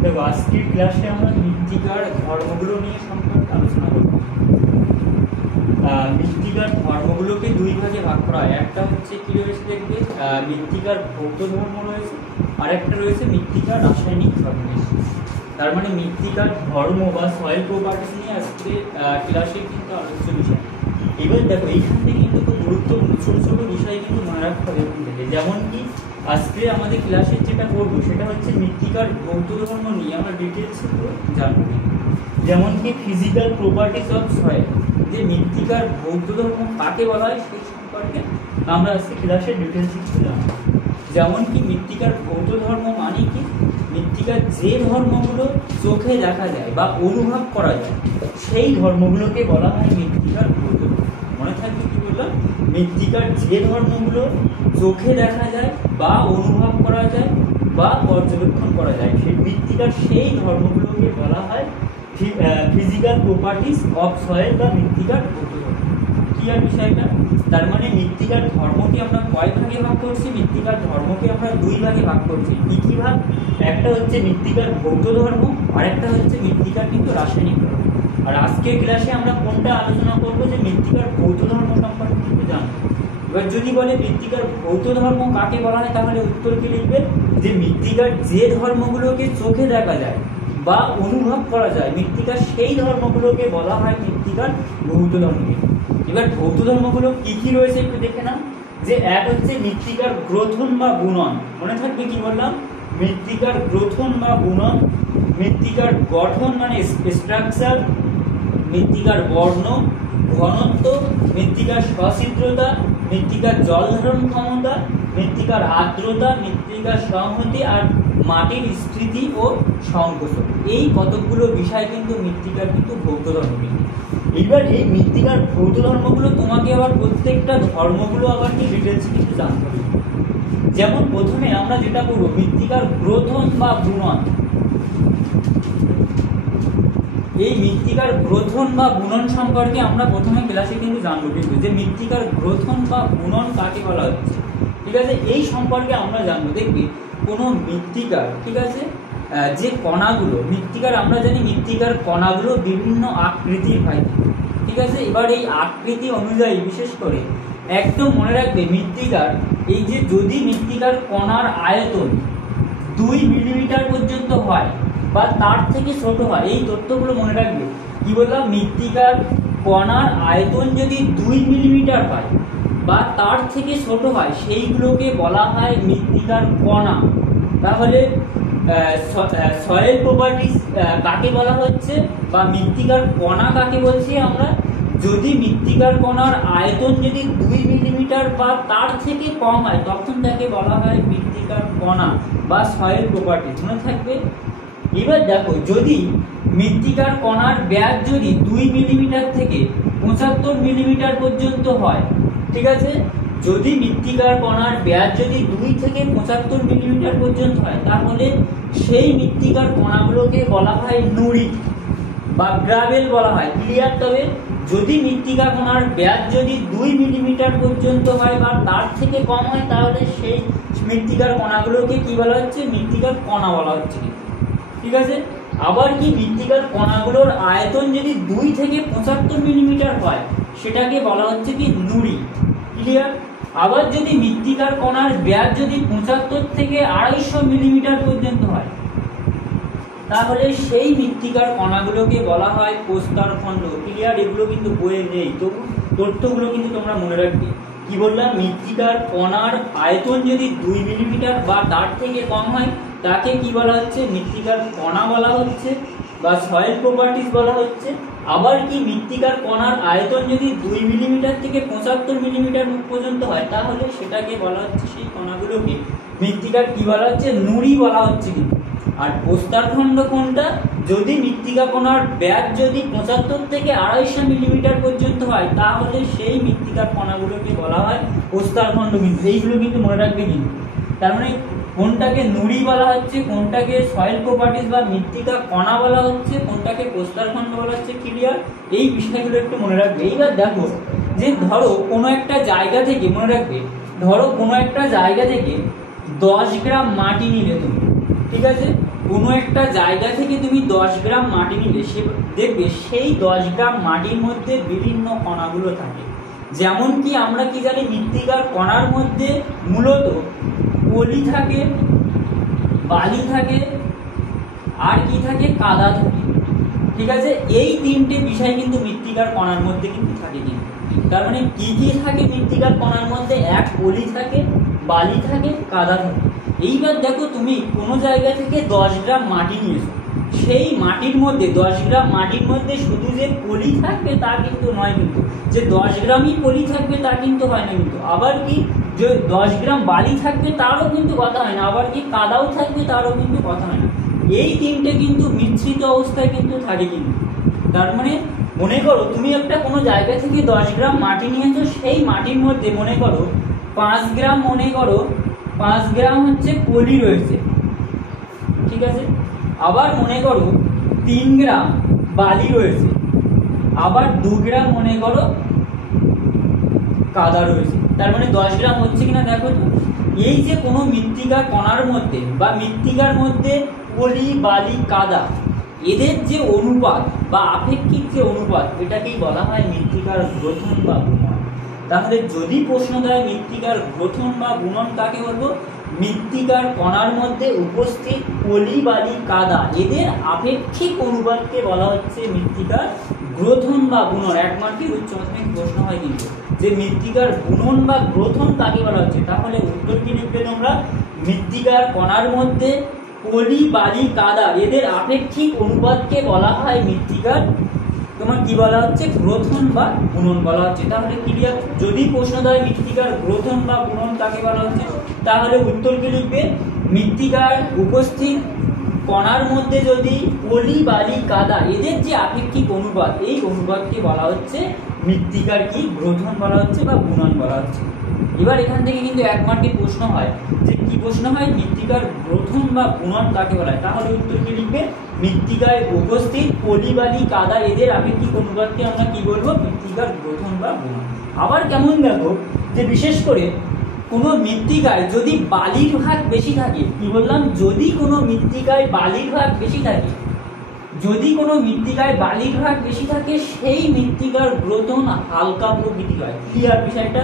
দেখো আজকের ক্লাসে আমরা মৃত্তিকার ধর্মগুলো নিয়ে সম্পর্কে আলোচনা করব। মৃত্তিকার ধর্মগুলোকে দুই ভাগে ভাগ করা হয়। একটা হচ্ছে কি রয়েছে দেখবে মৃত্তিকার ভৌত ধর্ম রয়েছে, আর একটা রয়েছে মৃত্তিকার রাসায়নিক ধর্ম। তার মানে মৃত্তিকার ধর্ম বা সয়েল প্রপার্টিস নিয়ে আজকে ক্লাসে কিন্তু আলোচ্য বিষয়। এবার দেখো এইখান থেকে কিন্তু খুব গুরুত্বপূর্ণ ছোট ছোট বিষয় কিন্তু মনে রাখতে হবে এখান থেকে। যেমন কি আজকে আমাদের ক্লাসে যেটা করবো সেটা হচ্ছে মৃত্তিকার ভৌত ধর্ম নিয়ে আমরা ডিটেলসে জানবো। যেমন কি ফিজিক্যাল প্রপার্টিস অফ সয়েল, যে মৃত্তিকার ভৌত ধর্ম কাকে বলা হয় সেই সম্পর্কে আমরা আজকে ক্লাসে ডিটেলসে জানবো। যেমন কি মৃত্তিকার ভৌত ধর্ম মানে কি, মৃত্তিকার যে ধর্মগুলো চোখে দেখা যায় বা অনুভব করা যায় সেই ধর্মগুলোকে বলা হয় মৃত্তিকার ভৌত ধর্ম। মনে থাকবে কি বললাম, মৃত্তিকার যে ধর্মগুলো চোখে দেখা যায় বা অনুভব করা যায় বা পর্যবেক্ষণ করা যায় সেই মৃত্তিকার সেই ধর্মগুলোকে বলা হয় ফিজিক্যাল প্রপার্টিস অফ সয়েল বা মৃত্তিকার ভৌত ধর্ম। কি আর বিষয়টা, তার মানে মৃত্তিকার ধর্মকে আমরা কয় ভাগে ভাগ করছি? মৃত্তিকার ধর্মকে আমরা দুই ভাগে ভাগ করছি। কি কি ভাগ? একটা হচ্ছে মৃত্তিকার ভৌত ধর্ম, আর একটা হচ্ছে মৃত্তিকার কিন্তু রাসায়নিক ধর্ম। আর আজকের ক্লাসে আমরা কোনটা আলোচনা করবো? যে মৃত্তিকার ভৌত ধর্ম সম্পর্কে কিন্তু জানবো। এবার যদি বলে মৃত্তিকার ভৌত ধর্ম কাকে বলা হয়, তাহলে উত্তর কি লিখবে? যে মৃত্তিকার যে ধর্মগুলোকে চোখে দেখা যায় বা অনুভব করা যায় মৃত্তিকার সেই ধর্মগুলোকে বলা হয় মৃত্তিকার ভৌত ধর্ম। এবার ভৌত ধর্মগুলো কি কি রয়েছে একটু দেখে নাও। যে এক হচ্ছে মৃত্তিকার গ্রথন বা বুনন। মনে থাকবে কি বললাম? মৃত্তিকার গ্রথন বা বুনন, মৃত্তিকার গঠন মানে স্ট্রাকচার, মৃত্তিকার বর্ণ, ঘনত্ব, মৃত্তিকার সছিদ্রতা, মৃত্তিকার জল ধারণ ক্ষমতা, মৃত্তিকার আর্দ্রতা, মৃত্তিকার সংহতি, আর মাটির স্থিতি ও সংকোচন। এই কতগুলো বিষয় কিন্তু মৃত্তিকার কিন্তু ভৌত ধর্ম। এইবার এই মৃত্তিকার ভৌত ধর্মগুলো তোমাকে আবার প্রত্যেকটা ধর্মগুলো আবার কি ডিটেলস কিন্তু জানতে হবে। যেমন প্রথমে আমরা যেটা করবো মৃত্তিকার গ্রথন বা বুনন। এই মৃত্তিকার গ্রথন বা বুনন সম্পর্কে আমরা প্রথমে ক্লাসে কিন্তু জানবো, কিন্তু যে মৃত্তিকার গ্রথন বা বুনন কাকে বলা হচ্ছে, ঠিক আছে, এই সম্পর্কে আমরা জানবো। দেখবি কোনো মৃত্তিকার, ঠিক আছে, যে কণাগুলো মৃত্তিকার, আমরা জানি মৃত্তিকার কণাগুলো বিভিন্ন আকৃতির হয়, ঠিক আছে। এবার এই আকৃতি অনুযায়ী বিশেষ করে একদম মনে রাখবে মৃত্তিকার এই যে যদি মৃত্তিকার কণার আয়তন 2 মিলিমিটার পর্যন্ত হয় বা তার থেকে ছোট হয়, এই তথ্যগুলো মনে রাখবে। কি বললাম? মৃত্তিকার কণার আয়তন যদি 2 মিলিমিটার হয় বা তার থেকে ছোট হয় সেইগুলোকে বলা হয় মৃত্তিকার কণা। তাহলে সয়েল প্রপার্টিস কাকে বলা হচ্ছে বা মৃত্তিকার কণা কাকে বলছি আমরা? যদি মৃত্তিকার কণার আয়তন যদি 2 মিলিমিটার বা তার থেকে কম হয় তখন তাকে বলা হয় মৃত্তিকার কণা বা সয়েল প্রপার্টিস। মনে থাকবে। এবার দেখো যদি মৃত্তিকার কণার ব্যাস যদি 2 মিলিমিটার থেকে 75 মিলিমিটার পর্যন্ত হয়, ঠিক আছে, যদি মৃত্তিকার কণার ব্যাস যদি 2 থেকে 75 মিলিমিটার পর্যন্ত হয় তাহলে সেই মৃত্তিকার কণাগুলোকে বলা হয় নুড়ি বা গ্রাভেল বলা হয়। ক্লিয়ার? তবে যদি মৃত্তিকা কণার ব্যাস যদি 2 মিলিমিটার পর্যন্ত হয় বা তার থেকে কম হয় তাহলে সেই মৃত্তিকার কণাগুলোকে কি বলা হচ্ছে? মৃত্তিকার কণা বলা হচ্ছে, ঠিক আছে। আবার কি মৃত্তিকার কণাগুলোর আয়তন যদি 2 থেকে 75 মিলিমিটার হয় সেটাকে বলা হচ্ছে কি নুড়ি। ক্লিয়ার? আবার যদি মৃত্তিকার কণার ব্যাস যদি 75 থেকে 250 মিলিমিটার পর্যন্ত হয় তাহলে সেই মৃত্তিকার কণাগুলোকে বলা হয় প্রস্তরখণ্ড। ক্লিয়ার? এগুলো কিন্তু বইয়ে নেই, তবু তথ্যগুলো কিন্তু তোমরা মনে রাখবে। কি বললাম? মৃত্তিকার কণার আয়তন যদি 2 মিলিমিটার বা তার থেকে কম হয় তাকে কি বলা হচ্ছে? মৃত্তিকার কণা বলা হচ্ছে বা সয়েল প্রপার্টিস বলা হচ্ছে। আবার কি মৃত্তিকার কণার আয়তন যদি 2 মিলিমিটার থেকে 75 মিলিমিটার পর্যন্ত হয় তাহলে সেটাকে বলা হচ্ছে, সেই কণাগুলোকে মৃত্তিকার কি বলা হচ্ছে? নুড়ি বলা হচ্ছে। কিন্তু আর প্রস্তরখণ্ড কোনটা? যদি মৃত্তিকা কণার ব্যাস যদি 75 থেকে 250 মিলিমিটার পর্যন্ত হয় তাহলে সেই মৃত্তিকার কণাগুলোকে বলা হয় প্রস্তরখণ্ড। কিন্তু এইগুলো কিন্তু মনে রাখবে। কিন্তু তার মানে কোনটাকে নুড়ি বলা হচ্ছে, কোনটাকে সয়েল প্রপার্টিস বা মৃত্তিকা কণা বলা হচ্ছে, কোনটাকে প্রস্তরখণ্ড বলা হচ্ছে। ক্লিয়ার? এই বিষয়গুলো একটু মনে রাখবে। এইবার দেখো যে ধরো কোনো একটা জায়গা থেকে, মনে রাখবে, ধরো কোনো একটা জায়গা থেকে 10 গ্রাম মাটি নিলে তুমি, ঠিক আছে, কোনো একটা জায়গা থেকে তুমি 10 গ্রাম মাটি নিলে দেখবে সেই 10 গ্রাম মাটির মধ্যে বিভিন্ন কণাগুলো থাকে। যেমন কি আমরা কি জানি, মৃত্তিকার কণার মধ্যে মূলত পলি থাকে, বালি থাকে, আর কি থাকে, কাদা থাকে। ঠিক আছে, এই তিনটে বিষয় কিন্তু মৃত্তিকার কণার মধ্যে কিন্তু থাকে। কিন্তু তার মানে কি কি থাকে মৃত্তিকার কণার মধ্যে? এক, পলি থাকে, বালি থাকে, কাদা থাকে। এইবার দেখো, তুমি কোনো জায়গা থেকে 10 গ্রাম মাটি নিয়েছো, সেই মাটির মধ্যে 10 গ্রাম মাটির মধ্যে শুধু যে পলি থাকবে তা কিন্তু নয়, কিন্তু যে 10 গ্রামই পলি থাকবে তা কিন্তু হয় না। কিন্তু আবার কি যে 10 গ্রাম বালি থাকবে তারও কিন্তু কথা হয় না, আবার কি কাদাও থাকবে তারও কিন্তু কথা হয় না। এই তিনটে কিন্তু মিশ্রিত অবস্থায় কিন্তু থাকে। কিন্তু তার মানে মনে করো তুমি একটা কোনো জায়গা থেকে 10 গ্রাম মাটি নিয়েছো, সেই মাটির মধ্যে মনে করো 5 গ্রাম, মনে করো 5 গ্রাম হচ্ছে পলি রয়েছে। ঠিক আছে, আবার মনে করো 3 গ্রাম বালি রয়েছে, আবার 2 গ্রাম মনে করো কাদা রয়েছে। তার মানে 10 গ্রাম হচ্ছে কিনা দেখো তো। এই যে কোনো মৃত্তিকার কণার মধ্যে বা মৃত্তিকার মধ্যে পলি, বালি, কাদা, এদের যে অনুপাত বা আপেক্ষিক যে অনুপাত, এটাকেই বলা হয় মৃত্তিকার গ্রথন বা গুণন। তাহলে যদি প্রশ্ন দেয় মৃত্তিকার গ্রথন বা গুণন কাকে বলবো? মৃত্তিকার কণার মধ্যে উপস্থিত পলি, বালি, কাদা, এদের আপেক্ষিক অনুপাতকে বলা হচ্ছে মৃত্তিকার গ্রথন বা গুণন। এক মার্কের উচ্চ মাধ্যমিক প্রশ্ন হয় কিন্তু যে মৃত্তিকার গুণন বা গ্রথন কাকে বলা হচ্ছে। তাহলে উত্তর কি লিখবে তোমরা? মৃত্তিকার কণার মধ্যে পলি, বালি, কাদা, এদের আপেক্ষিক অনুপাতকে বলা হয় মৃত্তিকার তোমার কি বলা হচ্ছে? গ্রথন বা গুণন বলা হচ্ছে। তাহলে ক্লিয়ার? যদি প্রশ্ন দেয় মৃত্তিকার গ্রথন বা গুণন কাকে বলা হচ্ছে, তাহলে উত্তর কি লিখবে? মৃত্তিকার উপস্থিত কণার মধ্যে যদি পলি, বালি, কাদা, এদের যে আপেক্ষিক অনুপাত, এই অনুপাতকে বলা হচ্ছে মৃত্তিকার কি গ্রথন বলা হচ্ছে বা গুণন বলা হচ্ছে। এবার এখান থেকে কিন্তু এক মার্কের প্রশ্ন হয়, যে কি প্রশ্ন হয়? মৃত্তিকার গ্রথন বা গুণন কাকে বলা হয়। তাহলে উত্তর কি লিখবে? মৃত্তিকায় উপস্থিত পলি, বালি, কাদা, এদের আপেক্ষিক অনুপাতকে আমরা কি বলবো? মৃত্তিকার গ্রথন বা গুণন। আবার কেমন দেখো, যে বিশেষ করে কোনো মৃত্তিকায় যদি বালির ভাগ বেশি থাকে, কি বললাম? যদি কোনো মৃত্তিকায় বালির ভাগ বেশি থাকে, যদি কোনো মৃত্তিকায় বালির ভাগ বেশি থাকে, সেই মৃত্তিকার গ্রথন হালকা প্রকৃতির হয়। ক্লিয়ার বিষয়টা?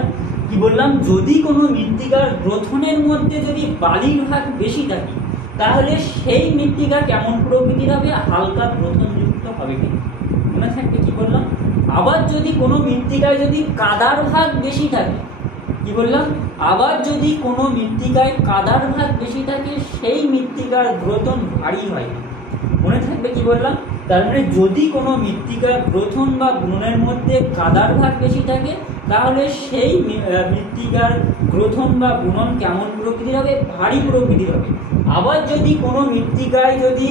কি বললাম? যদি কোনো মৃত্তিকার গ্রথনের মধ্যে যদি বালির ভাগ বেশি থাকে, তাহলে সেই মৃত্তিকা কেমন প্রকৃতির হবে? হালকা গ্রথনযুক্ত হবে। কিন্তু মনে থাকবে কি বললাম? আবার যদি কোনো মৃত্তিকায় যদি কাদার ভাগ বেশি থাকে, কি বললাম? আবার যদি কোনো মৃত্তিকায় কাদার ভাগ বেশি থাকে, সেই মৃত্তিকার গ্রথন ভারী হয়। মনে থাকবে কি বললাম? তার মানে যদি কোনো মৃত্তিকা গ্রথন বা গুণনের মধ্যে কাদার ভাগ বেশি থাকে, তাহলে সেই মৃত্তিকার গ্রথন বা গুণন কেমন প্রকৃতির হবে? ভারী প্রকৃতির হবে। আবার যদি কোনো মৃত্তিকায় যদি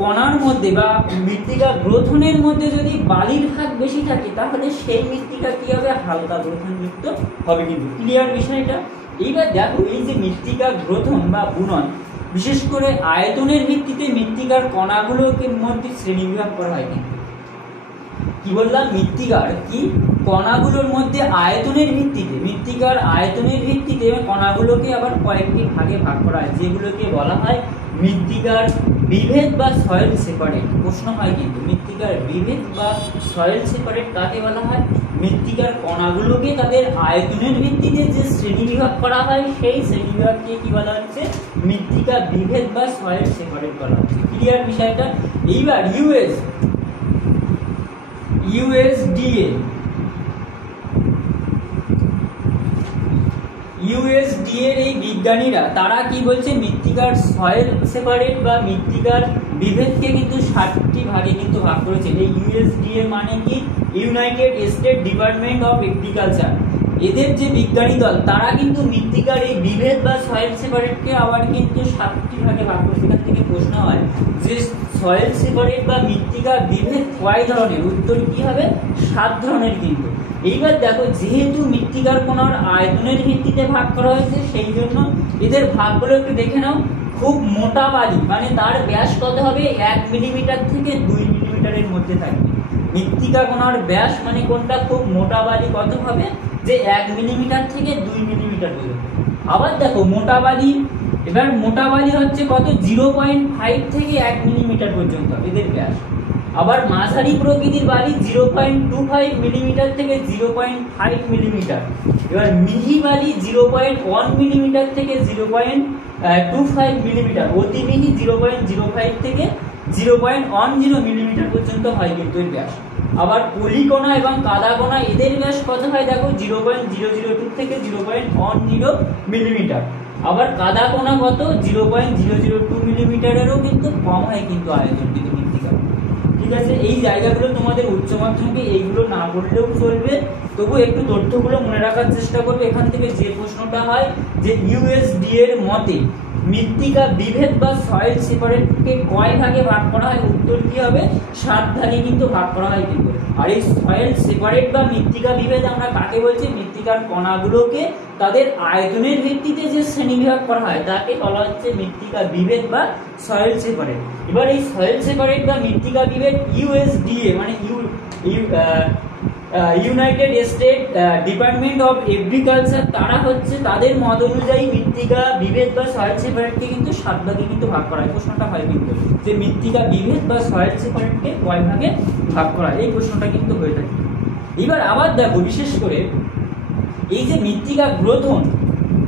কণার মধ্যে বা মৃত্তিকা গ্রথনের মধ্যে যদি বালির ভাগ বেশি থাকে, তাহলে সেই মৃত্তিকা কি হবে? হালকা গ্রথনযুক্ত হবে। কিন্তু ক্লিয়ার বিষয়টা? এইবার দেখো, এই যে মৃত্তিকা গ্রথন বা গুণন, বিশেষ করে আয়তনের ভিত্তিতে মৃত্তিকার কণাগুলোকে মধ্যে শ্রেণীবিভাগ করা হয়। কিন্তু কি বললাম? মৃত্তিকার কি কণাগুলোর মধ্যে আয়তনের ভিত্তিতে, মৃত্তিকার আয়তনের ভিত্তিতে কণাগুলোকে আবার কয়েকটি ভাগে ভাগ করা হয়, যেগুলোকে বলা হয় মৃত্তিকার বিভেদ বা সয়েল সেপারেট। প্রশ্ন হয় কিন্তু মৃত্তিকার বিভেদ বা সয়েল সেপারেট কাকে বলা হয়? মৃত্তিকার কণাগুলোকে তাদের আয়তনের ভিত্তিতে যে শ্রেণীবিভাগ করা হয়, সেই শ্রেণীবিভাগকে কি বলা হচ্ছে? মৃত্তিকা বিভেদ বা সয়েল সেপারেট করা হচ্ছে। ক্লিয়ার বিষয়টা? এইবার ইউএসডিএ এই বিজ্ঞানীরা তারা কি বলছে? মৃত্তিকার সয়েল সেপারেট বা মৃত্তিকার বিভেদকে কিন্তু 7টি ভাগে কিন্তু ভাগ করেছে। এই ইউএসডিএ মানে কি? United state department of agriculture. এদের যে বিজ্ঞানী দল, তারা কিন্তু মৃত্তিকার এই বিভেদ বা সয়েল সেপারেটকে আবার কিন্তু 7টি ভাগে ভাগ করেছে। এখান থেকে প্রশ্ন হয় যে সয়েল সেপারেট বা মৃত্তিকা বিভেদ কয় ধরনের? উত্তর কি হবে? 7 ধরনের। কিন্তু এইবার দেখো, যেহেতু মৃত্তিকার কণার আয়তনের ভিত্তিতে ভাগ করা হয়েছে, সেই জন্য এদের ভাগগুলো একটু দেখে নাও। খুব মোটা বালি মানে তার ব্যাস কত হবে? 1 মিলিমিটার থেকে 2 মিলিমিটারের মধ্যে থাকবে। মৃত্তিকা কণার ব্যাস মানে কোনটা? খুব মোটা বালি কত হবে? যে 1 মিলিমিটার থেকে 2 মিলিমিটার পর্যন্ত। আবার দেখো, মোটা বালি এবার মোটা বালি হচ্ছে কত 0.5 থেকে 1 মিলিমিটার পর্যন্ত এদের ব্যাস। আবার মাঝারি প্রকৃতির বালি 0.25 মিলিমিটার থেকে 0.5 মিলিমিটার। এবার মিহি বালি 0.1 মিলিমিটার থেকে 0.25 মিলিমিটার। অতি মিহি 0.05 থেকে 0.10 মিলিমিটার পর্যন্ত হয় কিন্তু এর ব্যাস। আবার পলিকণা এবং কাদাকণা এদের ব্যাস কত হয় দেখো 0.002 থেকে 0.10 মিলিমিটার। আবার কাদাকণা কত 0.002 মিলিমিটারেরও কিন্তু কম হয় কিন্তু আয়তন কিন্তু মৃত্তিকা। ঠিক আছে, এই জায়গাগুলো তোমাদের উচ্চ মাধ্যমিকে এইগুলো না পড়লেও চলবে, তবু একটু তথ্যগুলো মনে রাখার চেষ্টা করবে। এখান থেকে যে প্রশ্নটা হয় যে ইউএসডি এর মতে মৃত্তিকা বিভেদ বা সয়েল সেপারেটকে কয় ভাগে ভাগ করা হয়? উত্তর কি হবে 7 ভাগে কিন্তু ভাগ করা হয় কিন্তু। আর এই সয়েল সেপারেট বা মৃত্তিকা বিভেদ আমরা কাকে বলছি? মৃত্তিকার কণাগুলোকে তাদের আয়তনের ভিত্তিতে যে শ্রেণীবিভাগ করা হয় তাকে বলা হচ্ছে মৃত্তিকা বিভেদ বা সয়েল সেপারেট। এবার এই সয়েল সেপারেট বা মৃত্তিকা বিভেদ ইউএসডিএ মানে United state department of agriculture, তারা হচ্ছে তাদের মত অনুযায়ী মৃত্তিকা বিভেদ বা সয়েল সেপারেটকে কিন্তু 7 ভাগে কিন্তু ভাগ করা হয়। প্রশ্নটা হয় কিন্তু যে মৃত্তিকা বিভেদ বা সয়েল সেপারেটকে কয় ভাগে ভাগ করা হয়, এই প্রশ্নটা কিন্তু হয়ে থাকে। এবার আবার দেখো বিশেষ করে এই যে মৃত্তিকা গ্রথন,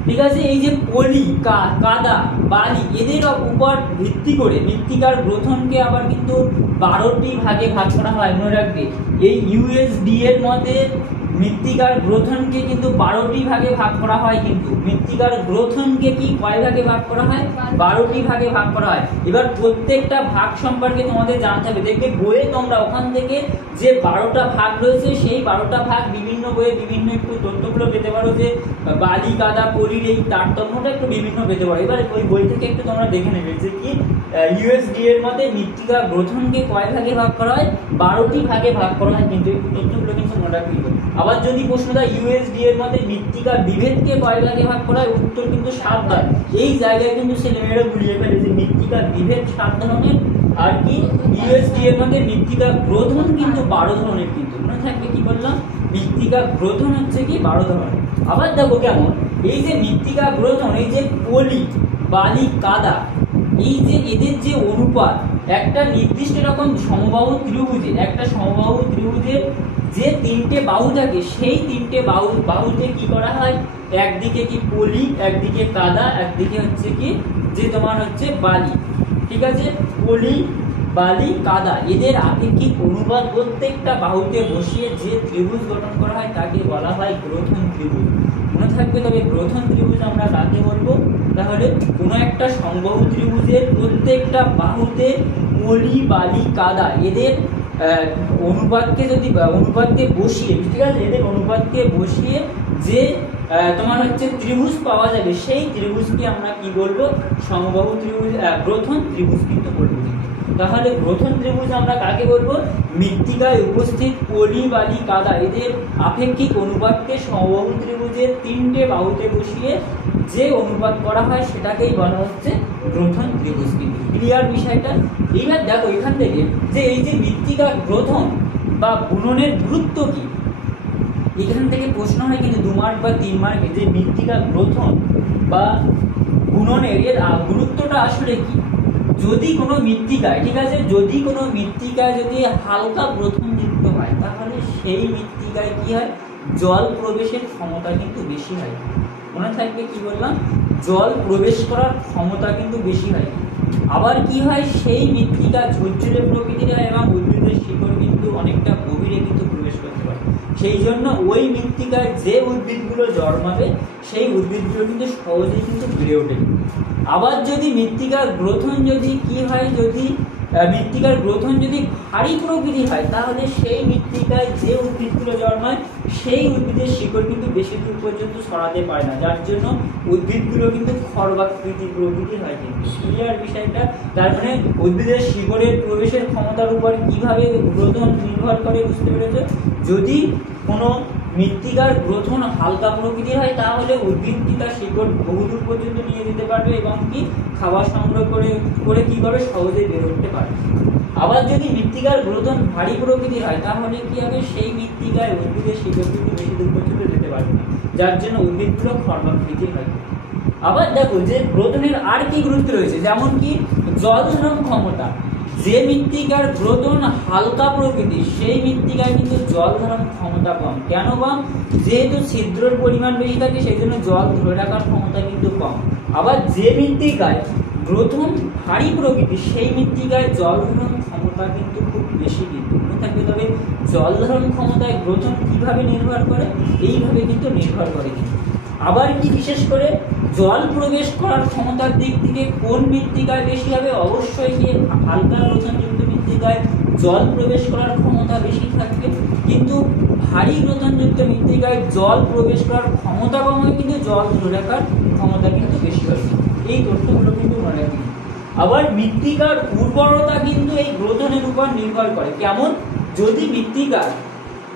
ঠিক আছে, এই যে পলি কাদা বালি এদের উপর ভিত্তি করে মৃত্তিকার গ্রথনকে আবার কিন্তু 12টি ভাগে ভাগ করা হয়। মনে রাখবে এই ইউএসডি এর মতে মৃত্তিকার গ্রথনকে কিন্তু 12টি ভাগে ভাগ করা হয় কিন্তু। মৃত্তিকার গ্রথনকে কি কয় ভাগে ভাগ করা হয়? 12টি ভাগে ভাগ করা হয়। এবার প্রত্যেকটা ভাগ সম্পর্কে তোমাদের জানতে হবে। দেখবে বইয়ে তোমরা ওখান থেকে যে 12টা ভাগ রয়েছে সেই 12টা ভাগ বিভিন্ন বইয়ে বিভিন্ন একটু তথ্যগুলো পেতে পারো, যে বালি কাদা পলির এই তারতম্যটা একটু বিভিন্ন পেতে পারো। এবার ওই বই থেকে একটু তোমরা দেখে নেবে যে কি ইউএসডি এর মতে মৃত্তিকা গ্রথনকে কয় ভাগে ভাগ করা হয়? 12টি ভাগে ভাগ করা হয় কিন্তু। এই তথ্যগুলো কিন্তু মনে রাখতে হবে। আবার যদি প্রশ্ন দেয় ইউএসডি এর মতে মৃত্তিকা বিভেদকে কয় ভাগে ভাগ করা হয়? উত্তর কিন্তু 7 ভাগ। এই জায়গায় কিন্তু ছেলেমেয়েরা গুলিয়ে ফেলে যে মৃত্তিকা বিভেদ 7 ধরনের, আর কি ইউএসডি এর মতে মৃত্তিকা গ্রথন কিন্তু 12 ধরনের কিন্তু। মনে থাকবে কি বললাম? মৃত্তিকা গ্রথন হচ্ছে কি 12 ধরনের। আবার দেখো কেমন এই যে মৃত্তিকা গ্রথন, এই যে পলি বালি কাদা, এই যে এদের যে অনুপাত একটা নির্দিষ্ট রকম সমবাহু ত্রিভুজে, একটা সমবাহু ত্রিভুজের যে 3টে বাহু থাকে সেই 3টে বাহুতে কি করা হয়? একদিকে কি পলি, একদিকে কাদা, একদিকে হচ্ছে কি যে তোমার হচ্ছে বালি। ঠিক আছে, পলি বালি কাদা এদের আপেক্ষিক অনুপাত প্রত্যেকটা বাহুতে বসিয়ে যে ত্রিভুজ গঠন করা হয় তাকে বলা হয় গ্রথন ত্রিভুজ। মনে থাকবে। তবে গ্রথন ত্রিভুজ আমরা কাকে বলবো? তাহলে কোনো একটা সমবাহু ত্রিভুজের প্রত্যেকটা বাহুতে পলি বালি কাদা এদের অনুপাতকে বসিয়ে, ঠিক আছে, এদের অনুপাতকে বসিয়ে যে তোমার হচ্ছে ত্রিভুজ পাওয়া যাবে সেই ত্রিভুজকে আমরা কি বলবো? সমবাহু ত্রিভুজ, গ্রথন ত্রিভুজ কিন্তু বলবো। তাহলে গ্রথন ত্রিভুজ আমরা কাকে বলবো? মৃত্তিকায় উপস্থিত পলি বালি কাদা এদের আপেক্ষিক অনুপাতকে সমবাহু ত্রিভুজের 3টে বাহুতে বসিয়ে যে অনুপাত করা হয় সেটাকেই বলা হচ্ছে গ্রথন ত্রিভুজ। ক্লিয়ার বিষয়টা? এইবার দেখো এখান থেকে যে এই যে মৃত্তিকা গ্রথন বা বুননের গুরুত্ব কি, এখান থেকে প্রশ্ন হয় কিন্তু 2 মার্ক বা 3 মার্কে যে মৃত্তিকা গ্রথন বা বুননের এর গুরুত্বটা আসলে কি। যদি কোনো মৃত্তিকায়, ঠিক আছে, যদি কোনো মৃত্তিকায় যদি হালকা গ্রথন যুক্ত হয় তাহলে সেই মৃত্তিকায় কি হয়? জল প্রবেশের ক্ষমতা কিন্তু বেশি হয়। মনে থাকবে কি বললাম? জল প্রবেশ করার ক্ষমতা কিন্তু বেশি হয়। আবার কি হয়? সেই মৃত্তিকা ঝুরঝুরে প্রকৃতির হয় এবং উদ্ভিদের শিকড় কিন্তু অনেকটা গভীরে কিন্তু প্রবেশ করতে পারে। সেই জন্য ওই মৃত্তিকায় যে উদ্ভিদগুলো জন্মাবে সেই উদ্ভিদগুলো কিন্তু সহজেই কিন্তু বেড়ে ওঠে। আবার যদি মৃত্তিকার গ্রথন যদি কি হয়, যদি মৃত্তিকার গ্রথন যদি ভারী প্রকৃতির হয় তাহলে সেই মৃত্তিকায় যে উদ্ভিদগুলো জন্মায় সেই উদ্ভিদের শিকড় কিন্তু বেশি দূর পর্যন্ত ছড়াতে পারে না, যার জন্য উদ্ভিদগুলো কিন্তু খড়বাকৃতির প্রকৃতির হয় কিন্তু। ক্লিয়ার বিষয়টা? তার মানে উদ্ভিদের শিকড়ের প্রবেশের ক্ষমতার উপর কিভাবে গ্রথন নির্ভর করে, বুঝতে পেরেছো? যদি কোনো মৃত্তিকার গ্রথন হালকা প্রকৃতির হয় তাহলে উদ্ভিদটি তার শিকড় বহুদূর পর্যন্ত নিয়ে যেতে পারবে এবং কি খাবার সংগ্রহ করে কি করবে? সহজেই বের করতে পারবে। আবার যদি মৃত্তিকার গ্রথন ভারী প্রকৃতির হয় তাহলে কি হবে? সেই মৃত্তিকায় উদ্ভিদের শিকড় কিন্তু বেশি দূর পর্যন্ত যেতে পারবে না, যার জন্য উদ্ভিদগুলো খড়বাকৃতির হয়। আবার দেখো যে গ্রোথনের আর কি গুরুত্ব রয়েছে, যেমন কি জল ধারণ ক্ষমতা। যে মৃত্তিকার গ্রোথন হালকা প্রকৃতির সেই মৃত্তিকায় কিন্তু জল ধারণ ক্ষমতা কম। কেন কম? যেহেতু ছিদ্রের পরিমাণ বেশি থাকে সেই জন্য জল ধরে রাখার ক্ষমতা কিন্তু কম। আবার যে মৃত্তিকায় গ্রোথন ভারী প্রকৃতির সেই মৃত্তিকায় জল ধারণ ক্ষমতা কিন্তু খুব বেশি কিন্তু মনে থাকবে। তবে জল ধারণ ক্ষমতায় গ্রোথন কিভাবে নির্ভর করে? এইভাবে কিন্তু নির্ভর করে কিন্তু। আবার কি বিশেষ করে জল প্রবেশ করার ক্ষমতার দিক থেকে কোন মৃত্তিকায় বেশি হবে? অবশ্যই কি হালকা গ্রোথনযুক্ত মৃত্তিকায় জল প্রবেশ করার ক্ষমতা বেশি থাকবে, কিন্তু ভারী গ্রোথনযুক্ত মৃত্তিকায় জল প্রবেশ করার ক্ষমতা কম হয় কিন্তু জল ধরে রাখার ক্ষমতা কিন্তু বেশি হবে। এই তথ্যগুলো কিন্তু মনে রাখবেন। আবার মৃত্তিকার উর্বরতা কিন্তু এই গ্রোথনের উপর নির্ভর করে। কেমন? যদি মৃত্তিকার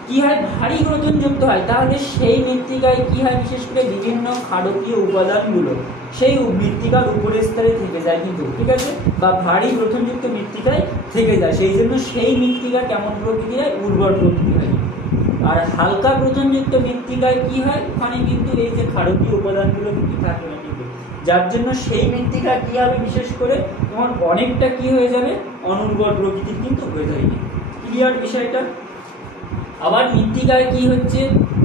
কি হয় ভারী গ্রোথনযুক্ত হয় তাহলে সেই মৃত্তিকায় কি হয়, বিশেষ করে বিভিন্ন ক্ষারকীয় উপাদানগুলো সেই মৃত্তিকার উপরের স্তরে থেকে যায় কিন্তু, ঠিক আছে, বা ভারী গ্রোথনযুক্ত মৃত্তিকায় থেকে যায়, সেই জন্য সেই মৃত্তিকা কেমন প্রকৃতি হয়? উর্বর প্রকৃতি হয়। আর হালকা গ্রোথনযুক্ত মৃত্তিকায় কি হয়? ওখানে কিন্তু এই যে ক্ষারকীয় উপাদানগুলো কিন্তু থাকে না কিন্তু, যার জন্য সেই মৃত্তিকা কি হবে, বিশেষ করে তোমার অনেকটা কি হয়ে যাবে, অনুর্বর প্রকৃতির কিন্তু হয়ে যাবে। ক্লিয়ার বিষয়টা? আবার মৃত্তিকায় কি হচ্ছে,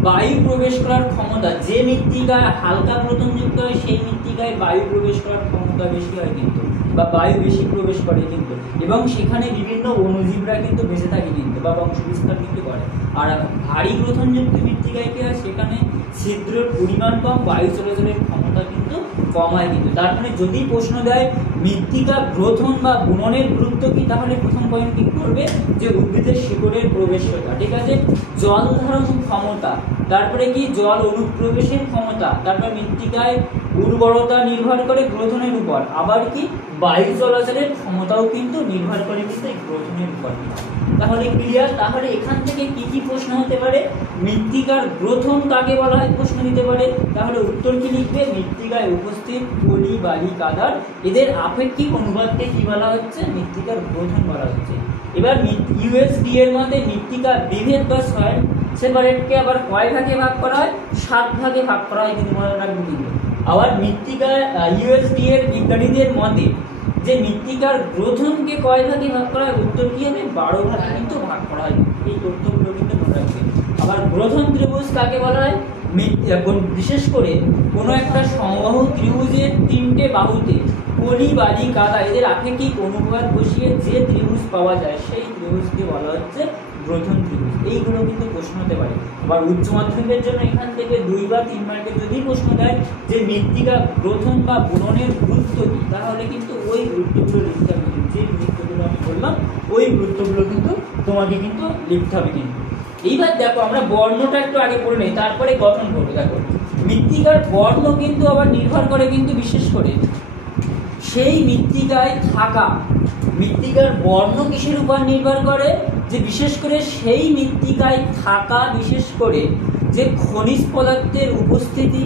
বায়ু প্রবেশ করার ক্ষমতা। যে মৃত্তিকায় হালকা গ্রোথনযুক্ত হয় সেই মৃত্তিকায় বায়ু প্রবেশ করার ক্ষমতা বেশি হয় কিন্তু, বা বায়ু বেশি প্রবেশ করে কিন্তু, এবং সেখানে বিভিন্ন অণুজীবরা কিন্তু বেঁচে থাকে কিন্তু, বা বংশবিস্তার কিন্তু করে। আর ভারী গ্রোথনযুক্ত মৃত্তিকায় কি হয়, সেখানে ছিদ্রের পরিমাণ কম, বায়ু চলাচলের ক্ষমতা কিন্তু কম হয় কিন্তু। তার মানে যদি প্রশ্ন দেয় মৃত্তিকা গ্রোথন বা বুননের গুরুত্ব কি, তাহলে প্রথম পয়েন্ট কি করবে, যে উদ্ভিদের শিকড়ের প্রবেশতা, ঠিক আছে, জল ধারণ ক্ষমতা, তারপরে কি জল অনুপ্রবেশের ক্ষমতা, তারপর মৃত্তিকায় উর্বরতা নির্ভর করে গ্রোথনের উপর, আবার কি বায়ু চলাচলের ক্ষমতাও কিন্তু নির্ভর করে কিন্তু এই গ্রোথনের উপর। তাহলে ক্লিয়ার? তাহলে এখান থেকে কি কি প্রশ্ন হতে পারে? মৃত্তিকার গ্রোথন কাকে বলা হয় প্রশ্ন দিতে পারে। তাহলে উত্তর কি লিখবে? মৃত্তিকায় উপস্থিত পলি, বালি, কাদার এদের আপেক্ষিক অনুপাতকে কি বলা হচ্ছে? মৃত্তিকার গ্রোথন বলা হচ্ছে। এবার ইউএসডি এর মতে মৃত্তিকা বিভেদ বা সয়েল সেপারেটকে আবার কয় ভাগে ভাগ করা হয়? 7 ভাগে ভাগ করা হয় কিন্তু, মনে রাখবে কিন্তু। আবার মৃত্তিকা ইউএসডি এর বিজ্ঞানীদের মতে যে মৃত্তিকার গ্রোথনকে কয় ভাগে ভাগ করা হয়? উত্তর কি হবে? 12 ভাগে কিন্তু ভাগ করা হয়। এই তথ্যগুলো কিন্তু মনে রাখবে। আবার গ্রোথন ত্রিভুজ কাকে বলা হয়? বিশেষ করে কোনো একটা সমবাহু ত্রিভুজের 3টে বাহুতে পলি, বালি, কাদা এদের আপেক্ষিক অনুপাত বসিয়ে যে ত্রিভুজ পাওয়া যায় সেই ত্রিভুজকে বলা হচ্ছে গ্রোথন ত্রিভুজ। এইগুলো কিন্তু প্রশ্ন হতে পারে। আবার উচ্চ মাধ্যমিকের জন্য এখান থেকে 2 বা 3 মার্কের যদি প্রশ্ন দেয় যে মৃত্তিকা গ্রোথন বা বুননের গুরুত্ব কি, তাহলে কিন্তু ওই গুরুত্বগুলো লিখতে হবে। যে গুরুত্বগুলো আমি বললাম ওই গুরুত্বগুলো কিন্তু তোমাকে কিন্তু লিখতে হবে কিন্তু। এইবার দেখো আমরা বর্ণটা একটু আগে পড়ে নেই, তারপরে গঠন করবো। দেখো মৃত্তিকার বর্ণ কিন্তু আবার নির্ভর করে কিন্তু বিশেষ করে সেই মৃত্তিকায় থাকা, মৃত্তিকার বর্ণ কিসের উপর নির্ভর করে? যে বিশেষ করে সেই মৃত্তিকায় থাকা বিশেষ করে যে খনিজ পদার্থের উপস্থিতি,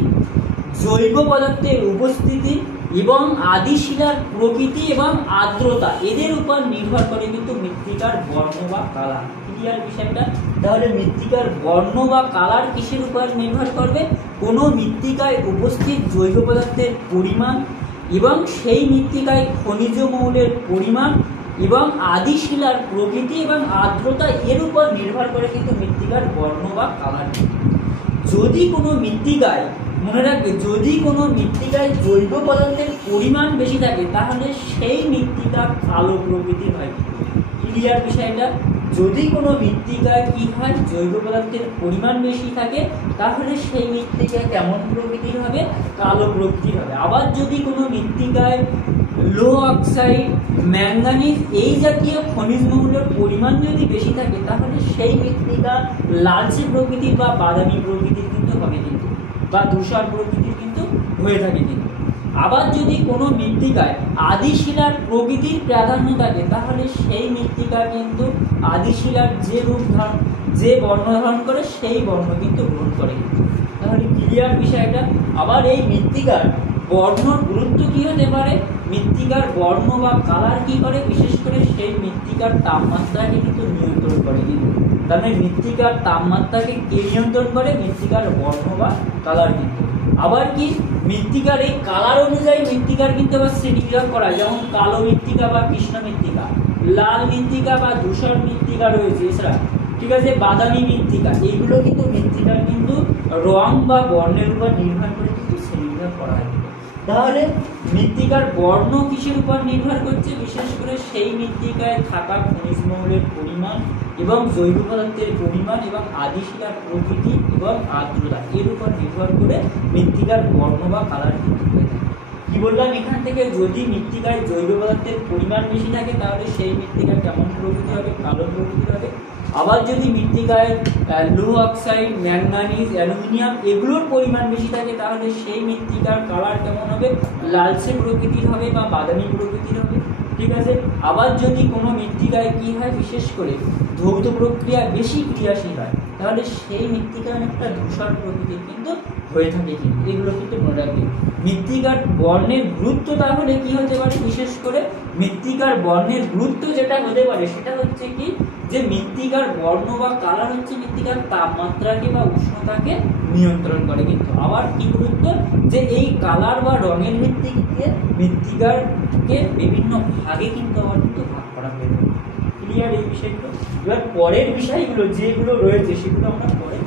জৈব পদার্থের উপস্থিতি এবং আদিশিলার প্রকৃতি এবং আর্দ্রতা এদের উপর নির্ভর করে কিন্তু মৃত্তিকার বর্ণ বা কালার। ক্লিয়ার বিষয়টা? তাহলে মৃত্তিকার বর্ণ বা কালার কিসের উপর নির্ভর করবে? কোনো মৃত্তিকায় উপস্থিত জৈব পদার্থের পরিমাণ এবং সেই মৃত্তিকায় খনিজ মৌলের পরিমাণ এবং আদিশিলার প্রকৃতি এবং আর্দ্রতা এর উপর নির্ভর করে কিন্তু মৃত্তিকার বর্ণ বা কালার। যদি কোনো মৃত্তিকায়, মনে রাখবে, যদি কোনো মৃত্তিকায় জৈব পদার্থের পরিমাণ বেশি থাকে তাহলে সেই মৃত্তিকা কালো প্রকৃতির হয়। ক্লিয়ার বিষয়টা? যদি কোনো মৃত্তিকায় কি হয়, জৈব পদার্থের পরিমাণ বেশি থাকে তাহলে সেই মৃত্তিকা কেমন প্রকৃতির হবে? কালো প্রকৃতির হবে। আবার যদি কোনো মৃত্তিকায় লো অক্সাইড, ম্যাঙ্গানিজ এই জাতীয় খনিজ মৌলের পরিমাণ যদি বেশি থাকে তাহলে সেই মৃত্তিকা লালচে প্রকৃতির বা বাদামি প্রকৃতির কিন্তু হবে কিন্তু, বা ধূসর প্রকৃতির কিন্তু হয়ে থাকে কিন্তু। আবার যদি কোনো মৃত্তিকায় আদিশিলার প্রকৃতির প্রাধান্য থাকে তাহলে সেই মৃত্তিকা কিন্তু আদিশিলার যে রূপ ধারণ, যে বর্ণ ধারণ করে সেই বর্ণ কিন্তু গ্রহণ করে কিন্তু। তাহলে ক্লিয়ার বিষয়টা? আবার এই মৃত্তিকার বর্ণর গুরুত্ব কি হতে পারে? মৃত্তিকার বর্ণ বা কালার কি করে? বিশেষ করে সেই মৃত্তিকার তাপমাত্রাকে কিন্তু নিয়ন্ত্রণ করে কিন্তু। তার মানে মৃত্তিকার তাপমাত্রাকে কে নিয়ন্ত্রণ করে? মৃত্তিকার বর্ণ বা কালার কিন্তু। আবার কি মৃত্তিকার এই কালার অনুযায়ী মৃত্তিকার কিন্তু আবার শ্রেণীবিভাগ করা, যেমন কালো মৃত্তিকা বা কৃষ্ণ মৃত্তিকা, লাল মৃত্তিকা বা ধূসর মৃত্তিকা রয়েছে, এছাড়া ঠিক আছে বাদামি মৃত্তিকা। এইগুলো কিন্তু মৃত্তিকার কিন্তু রং বা বর্ণের উপর নির্ভর করে কিন্তু শ্রেণীবিভাগ করা হয়। তাহলে মৃত্তিকার বর্ণ কিসের উপর নির্ভর করছে? বিশেষ করে সেই মৃত্তিকায় থাকা খনিজ মৌলের পরিমাণ এবং জৈব পদার্থের পরিমাণ এবং আদি শিলার প্রকৃতি এবং আর্দ্রতা এর উপর নির্ভর করে মৃত্তিকার বর্ণ বা কালার কিন্তু হয়ে থাকে। কি বললাম এখান থেকে, যদি মৃত্তিকায় জৈব পদার্থের পরিমাণ বেশি থাকে তাহলে সেই মৃত্তিকা কেমন প্রকৃতি হবে? কালো প্রকৃতি হবে। আবার যদি মৃত্তিকায় লোহ অক্সাইড, ম্যাঙ্গানিজ, অ্যালুমিনিয়াম এগুলোর পরিমাণ বেশি থাকে তাহলে সেই মৃত্তিকার কালার কেমন হবে? লালচে প্রকৃতির হবে বা বাদামি প্রকৃতির হবে। ঠিক আছে। আবার যদি কোনো মৃত্তিকায় কি হয়, বিশেষ করে ধৌত প্রক্রিয়া বেশি ক্রিয়াশীল হয় তাহলে সেই মৃত্তিকা অনেকটা ধূসর প্রকৃতির কিন্তু হয়ে থাকে। কিন্তু এগুলো কিন্তু মনে রাখবে। মৃত্তিকার বর্ণের গুরুত্ব তাহলে কি হতে পারে? বিশেষ করে মৃত্তিকার বর্ণের গুরুত্ব যেটা হতে পারে সেটা হচ্ছে কি, যে মৃত্তিকার বর্ণ বা কালার হচ্ছে মৃত্তিকার তাপমাত্রাকে বা উষ্ণতাকে নিয়ন্ত্রণ করে। কিন্তু আবার কি গুরুত্ব, যে এই কালার বা রঙের ভিত্তিতে মৃত্তিকারকে বিভিন্ন ভাগে কিন্তু আবার কিন্তু ভাগ করা হয়ে থাকে। ক্লিয়ার এই বিষয়গুলো? এবার পরের বিষয়গুলো যেগুলো রয়েছে সেগুলো আমরা পরে